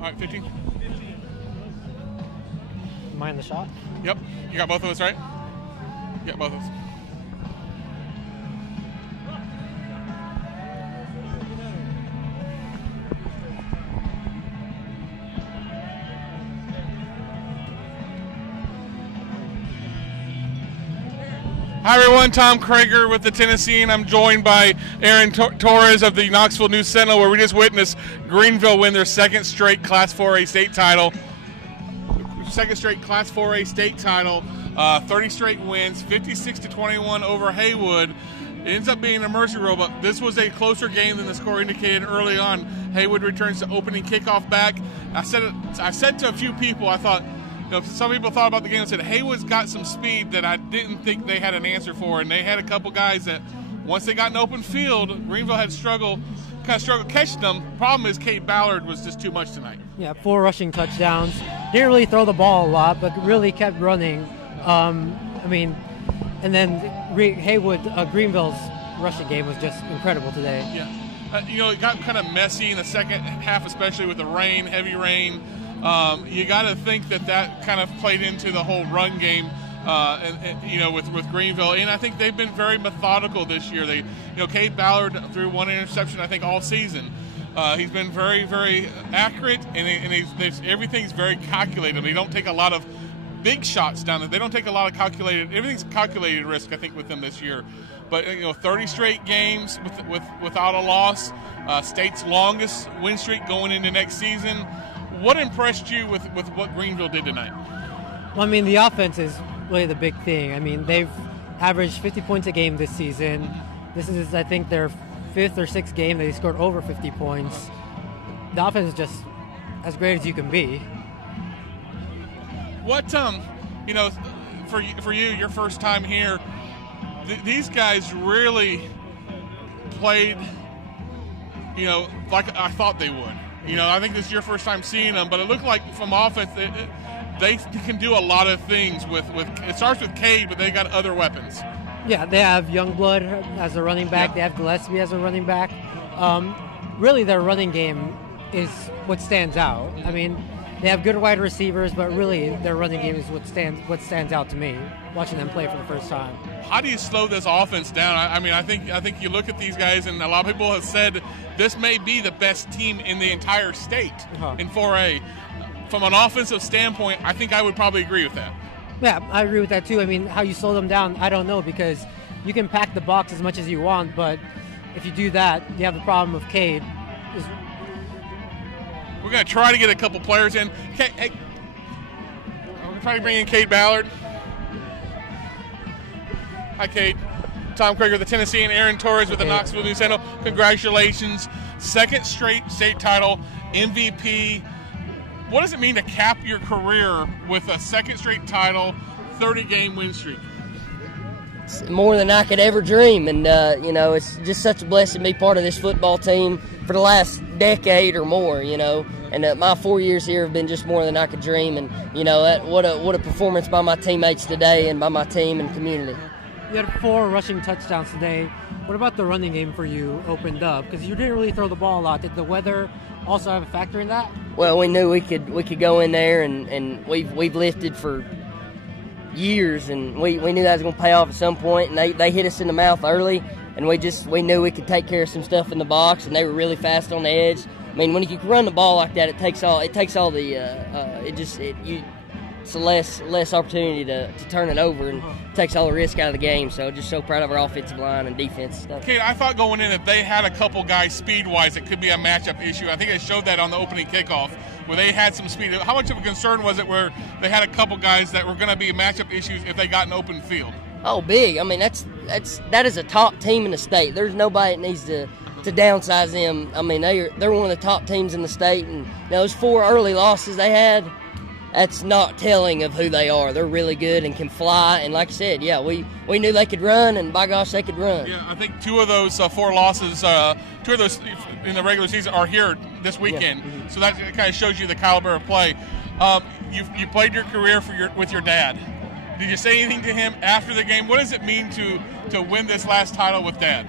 All right, 15. Mind the shot? Yep. You got both of us, right? You got both of us. Hi everyone, Tom Krager with the Tennessean. I'm joined by Aaron Torres of the Knoxville News Sentinel, where we just witnessed Greenville win their second straight Class 4A state title. 30 straight wins, 56-21 over Haywood. It ends up being a mercy rule, but this was a closer game than the score indicated early on. Haywood returns to opening kickoff back. I said to a few people, I thought, some people thought about the game and said Haywood's got some speed that I didn't think they had an answer for, and they had a couple guys that once they got in open field, Greenville had struggled catching them. Problem is Cade Ballard was just too much tonight. Yeah, 4 rushing touchdowns. Didn't really throw the ball a lot, but really kept running. And then Greenville's rushing game was just incredible today. Yeah, it got kind of messy in the second half, especially with the rain, heavy rain. You got to think that kind of played into the whole run game, with Greenville. And I think they've been very methodical this year. Cade Ballard threw 1 interception, I think, all season. He's been very, very accurate, and everything's very calculated. They don't take a lot of big shots down there. They don't take a lot of everything's calculated risk, I think, with them this year. But 30 straight games without a loss, state's longest win streak going into next season. What impressed you with what Greenville did tonight? Well, the offense is really the big thing. They've averaged 50 points a game this season. This is, I think, their 5th or 6th game that they scored over 50 points. The offense is just as great as you can be. What, for you, your first time here, these guys really played, like I thought they would. I think this is your first time seeing them, but it looked like from offense they can do a lot of things with it starts with Cade, but they got other weapons. Yeah, they have Youngblood as a running back. Yeah. They have Gillespie as a running back. Really, their running game is what stands out. They have good wide receivers, but really their running game is what stands out to me, watching them play for the first time. How do you slow this offense down? I think you look at these guys, and a lot of people have said this may be the best team in the entire state in 4A. From an offensive standpoint, I think I would probably agree with that. Yeah, I agree with that too. How you slow them down, I don't know, because you can pack the box as much as you want, but if you do that, you have the problem of Cade. We're going to try to get a couple players in. Hey, we're going to try to bring in Cade Ballard. Hi, Cade. Tom Krager, the Tennessee, and Aaron Torres with the Knoxville News Sentinel. Congratulations. Second straight state title, MVP. What does it mean to cap your career with a second straight title, 30-game win streak? It's more than I could ever dream, and it's just such a blessing to be part of this football team for the last decade or more, and my 4 years here have been just more than I could dream, and what a performance by my teammates today and by my team and community. You had 4 rushing touchdowns today. What about the running game for you opened up? Because you didn't really throw the ball a lot. Did the weather also have a factor in that? Well, we knew we could go in there, and we've lifted for years, and we knew that was going to pay off at some point, and they hit us in the mouth early, and we knew we could take care of some stuff in the box, and they were really fast on the edge. When you can run the ball like that, it's a less opportunity to turn it over, and takes all the risk out of the game. So just so proud of our offensive line and defense and stuff. Okay, I thought going in that they had a couple guys speed-wise that could be a matchup issue. I think they showed that on the opening kickoff where they had some speed. How much of a concern was it where they had a couple guys that were going to be matchup issues if they got an open field? Oh, big. That is a top team in the state. There's nobody that needs to downsize them. They're one of the top teams in the state, and those 4 early losses they had, that's not telling of who they are. They're really good and can fly, and like I said, we knew they could run, and by gosh, they could run. Yeah, I think 2 of those 4 losses, 2 of those in the regular season are here this weekend. Yeah. So that kind of shows you the caliber of play. You played your career with your dad. Did you say anything to him after the game? What does it mean to win this last title with Dad?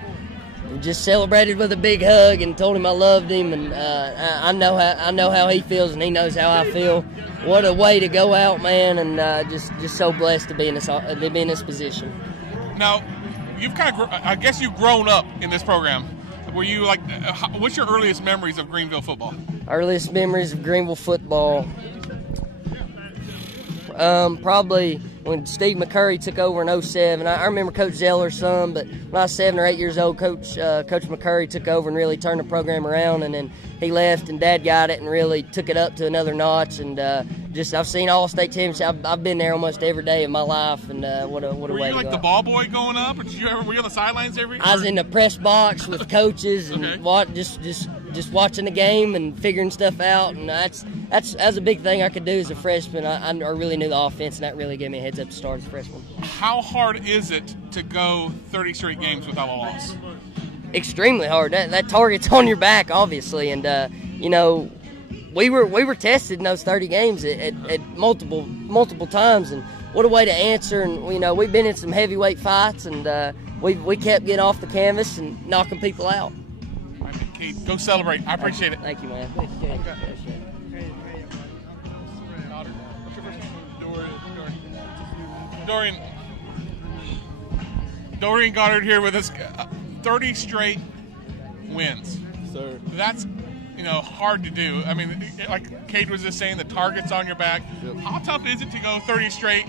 just celebrated with a big hug and told him I loved him, and I know how he feels, and he knows how I feel. What a way to go out, man, and just so blessed to be in this position. Now, you've I guess you've grown up in this program. Were you like, what's your earliest memories of Greenville football? Earliest memories of Greenville football, probably when Steve McCurry took over in 07. I remember Coach Zeller some, but when I was 7 or 8 years old, Coach McCurry took over and really turned the program around, and then he left, and Dad got it and really took it up to another notch. And I've seen all state championships. I've been there almost every day of my life, and what a way to go. Were you like the ball boy going up, or were you on the sidelines every? I was in the press box with coaches and just watching the game and figuring stuff out, and that's a big thing I could do as a freshman. I really knew the offense, and that really gave me a heads up to start as a freshman. How hard is it to go 30 straight games without a loss? Extremely hard. That target's on your back, obviously, and we were tested in those 30 games at multiple times, and what a way to answer. And we've been in some heavyweight fights, and we kept getting off the canvas and knocking people out. All right, Kate, go celebrate. I appreciate it. Thank you, man. Thanks, Jake. Okay. What's your first name? Dorian Goddard here with us. 30 straight wins. Sir. That's hard to do. I mean, like Kate was just saying, the target's on your back. Yep. How tough is it to go 30 straight,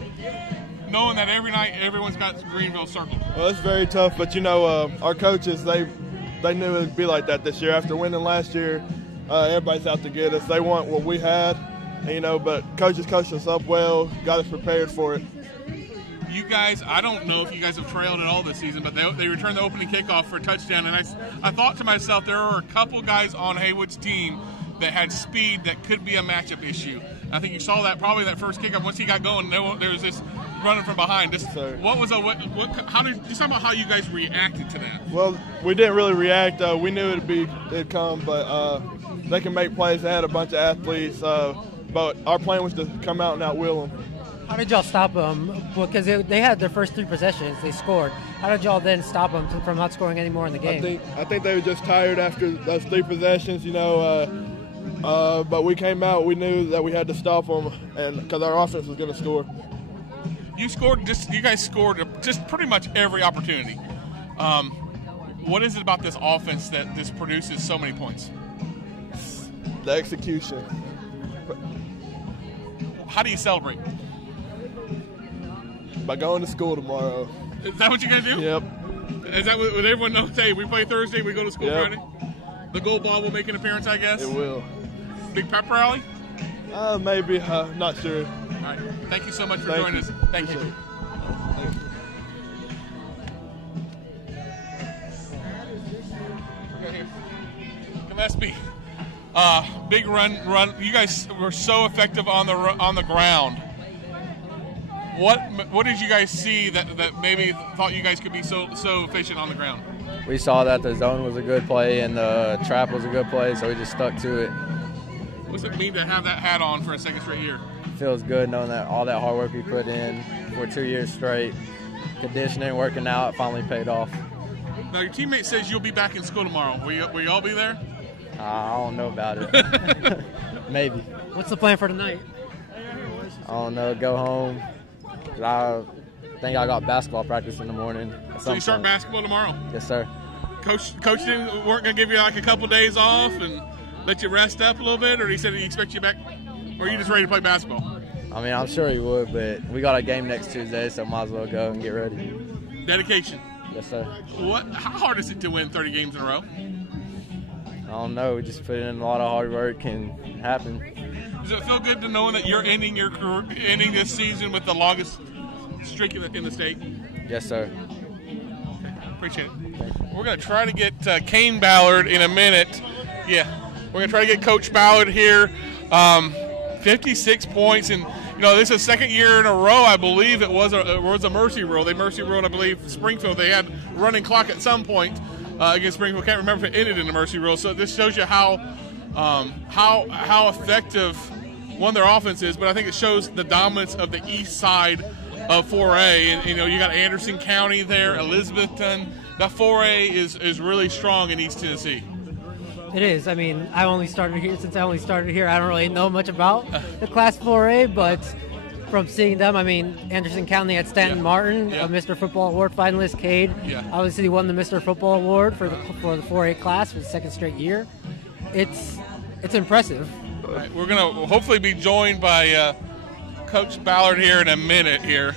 knowing that every night everyone's got Greenville circled? Well, it's very tough, but our coaches, they knew it would be like that this year. After winning last year, everybody's out to get us. They want what we had, but coaches coached us up well, got us prepared for it. You guys, I don't know if you guys have trailed at all this season, but they returned the opening kickoff for a touchdown, and I thought to myself, there are a couple guys on Haywood's team that had speed that could be a matchup issue. I think you saw that probably that first kickoff. Once he got going, there was this running from behind. What was how did you talk about how you guys reacted to that? Well, we didn't really react. We knew it'd come, but they can make plays. They had a bunch of athletes, but our plan was to come out and outwill them. How did y'all stop them? Because they had their first 3 possessions, they scored. How did y'all then stop them from not scoring any more in the game? I think they were just tired after those 3 possessions, but we came out. We knew that we had to stop them, and because our offense was going to score. You guys scored just pretty much every opportunity. What is it about this offense that this produces so many points? The execution. How do you celebrate? By going to school tomorrow. Is that what you're going to do? Yep. Is that what everyone knows? Hey, we play Thursday, we go to school Yep. Friday? The gold ball will make an appearance, I guess? It will. Big pep rally? Maybe. Not sure. All right. Thank you so much for Thank joining you. us. Thank you. Thank you. Gillespie. Big run. You guys were so effective on the ground. What did you guys see that maybe thought you guys could be so efficient on the ground? We saw that the zone was a good play and the trap was a good play, so we just stuck to it. What's it mean to have that hat on for a second straight year? It feels good knowing that all that hard work we put in for 2 years straight, conditioning, working out, it finally paid off. Now your teammate says you'll be back in school tomorrow. Will you all be there? I don't know about it. Maybe. What's the plan for tonight? I don't know. Go home. I think I got basketball practice in the morning. So you start basketball tomorrow? Yes, sir. Coach weren't going to give you like a couple days off and let you rest up a little bit, or he said he expects you back, or are you just ready to play basketball? I mean, I'm sure he would, but we got a game next Tuesday, so might as well go and get ready. Dedication. Yes, sir. How hard is it to win 30 games in a row? I don't know. We just put in a lot of hard work and it happened. Does it feel good to know that you're ending your career, ending this season with the longest streak in the state? Yes, sir. Okay, appreciate it. We're going to try to get Kane Ballard in a minute. Yeah, we're going to try to get Coach Ballard here. 56 points, and this is the second year in a row. I believe it was a mercy rule. They mercy ruled, I believe, Springfield. They had running clock at some point against Springfield. Can't remember if it ended in a mercy rule. So this shows you how effective their offense is. But I think it shows the dominance of the east side of 4A. And, you know, you got Anderson County there, Elizabethton. That 4A is really strong in East Tennessee. It is. I mean, I only started here. I don't really know much about the Class 4A, but from seeing them, I mean, Anderson County had Stanton Martin, a Mr. Football Award finalist. Cade, obviously, won the Mr. Football Award for the 4A class for the second straight year. It's impressive. All right, we're going to hopefully be joined by Coach Ballard here in a minute here.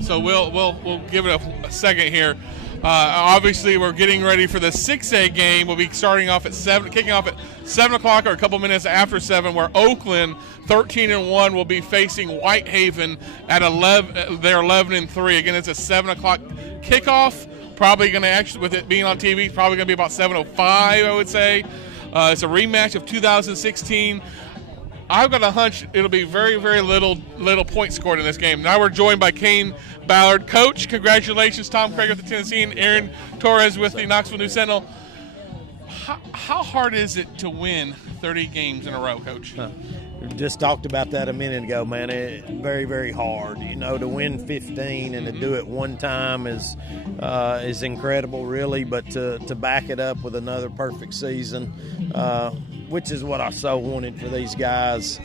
So we'll give it a second here. Obviously, we're getting ready for the 6A game. We'll be starting off at 7, kicking off at 7 o'clock or a couple minutes after 7, where Oakland, 13-1, will be facing Whitehaven at 11. They're 11-3. Again, it's a 7 o'clock kickoff. Probably going to actually, with it being on TV, probably going to be about 7:05, I would say. It's a rematch of 2016. I've got a hunch it'll be very, very little points scored in this game. Now we're joined by Kane Ballard. Coach, congratulations. Tom Craig with the Tennessean, Aaron Torres with the Knoxville News Sentinel. How hard is it to win 30 games in a row, Coach? We just talked about that a minute ago, man. It's very, very hard. You know, to win 15 and to do it one time is incredible, really. But to back it up with another perfect season, which is what I so wanted for these guys,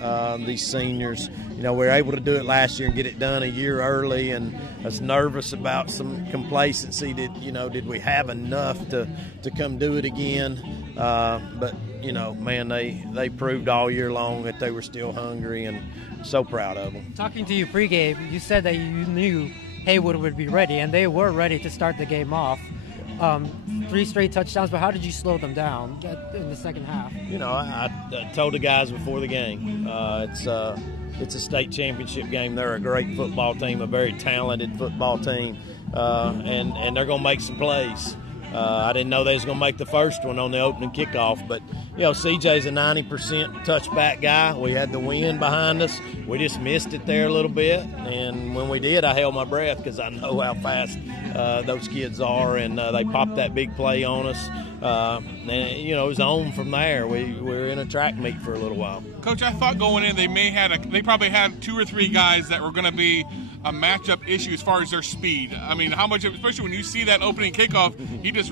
these seniors. You know, we were able to do it last year and get it done a year early, and I was nervous about some complacency. Did we have enough to come do it again? But you know, man, they proved all year long that they were still hungry, and so proud of them. Talking to you pregame, you said that you knew Haywood would be ready, and they were ready to start the game off. 3 straight touchdowns, but how did you slow them down in the second half? You know, I told the guys before the game, it's a state championship game. They're a great football team, a very talented football team, and they're going to make some plays. I didn't know they was going to make the first one on the opening kickoff, but, you know, CJ's a 90% touchback guy. We had the wind behind us. We just missed it there a little bit, and when we did, I held my breath because I know how fast those kids are, and they popped that big play on us. And, you know, it was on from there. We were in a track meet for a little while. Coach, I thought going in they probably had 2 or 3 guys that were going to be a matchup issue as far as their speed. I mean, how much, especially when you see that opening kickoff, he was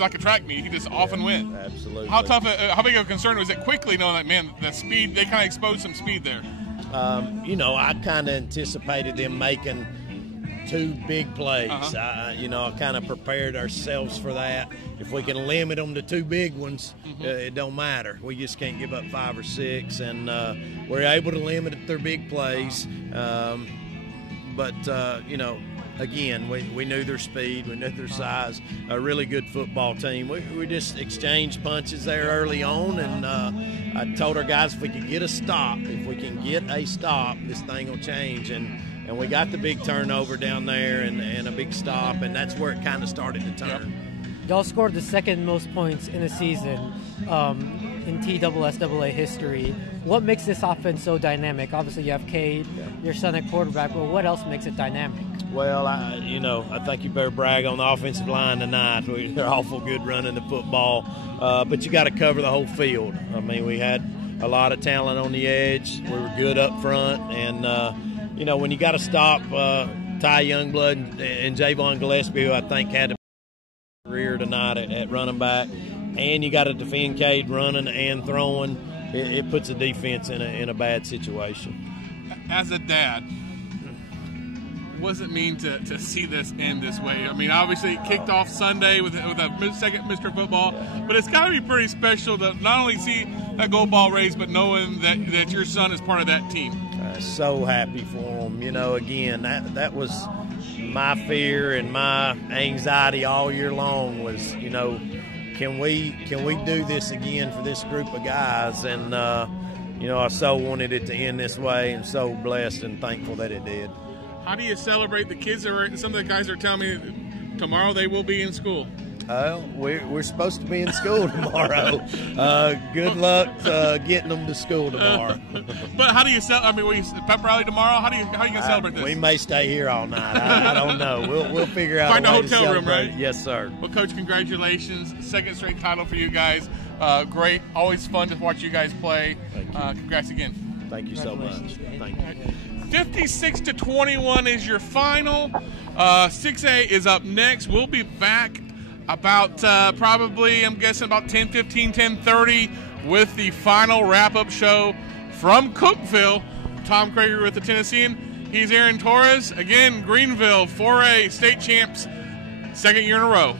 like a track meet. He just off and went. Absolutely. How big of a concern was it quickly knowing that, man, the speed, they kind of exposed some speed there? You know, I kind of anticipated them making 2 big plays. You know, I kind of prepared ourselves for that. If we can limit them to 2 big ones, it don't matter. We just can't give up 5 or 6, and we're able to limit it their big plays. But, you know, again, we knew their speed, we knew their size, a really good football team. We just exchanged punches there early on, and I told our guys if we could get a stop, this thing will change. And we got the big turnover down there and a big stop, and that's where it kind of started to turn. Y'all scored the second most points in a season in TSSAA history. What makes this offense so dynamic? Obviously, you have Cade, your son at quarterback, but what else makes it dynamic? Well, I think you better brag on the offensive line tonight. They're awful good running the football, but you got to cover the whole field. I mean, we had a lot of talent on the edge. We were good up front, and, you know, when you got to stop Ty Youngblood and Javon Gillespie, who I think had a career tonight at running back, and you got to defend Cade running and throwing, it puts the defense in a bad situation. As a dad, what does it mean to see this end this way? I mean, obviously it kicked off Sunday with a second Mr. Football, but it's got to be pretty special to not only see that gold ball raised, but knowing that your son is part of that team. So happy for him. You know, again, that was my fear and my anxiety all year long was, you know, can we do this again for this group of guys? And, you know, I so wanted it to end this way, and so blessed and thankful that it did. How do you celebrate the kids? Some of the guys are telling me tomorrow they will be in school. We're supposed to be in school tomorrow. Good luck getting them to school tomorrow. But how do you celebrate? I mean, will you pep rally tomorrow? How are you going to celebrate this? We may stay here all night. I don't know. We'll figure out. Find a hotel room, right? Yes, sir. Well, Coach, congratulations! Second straight title for you guys. Great. Always fun to watch you guys play. Thank you. Congrats again. Thank you so much. Thank you. 56-21 is your final. 6A is up next. We'll be back about probably, I'm guessing, about 10:15, 10:30 with the final wrap-up show from Cookeville. Tom Krager with the Tennessean. He's Aaron Torres. Again, Greenville 4A state champs, second year in a row.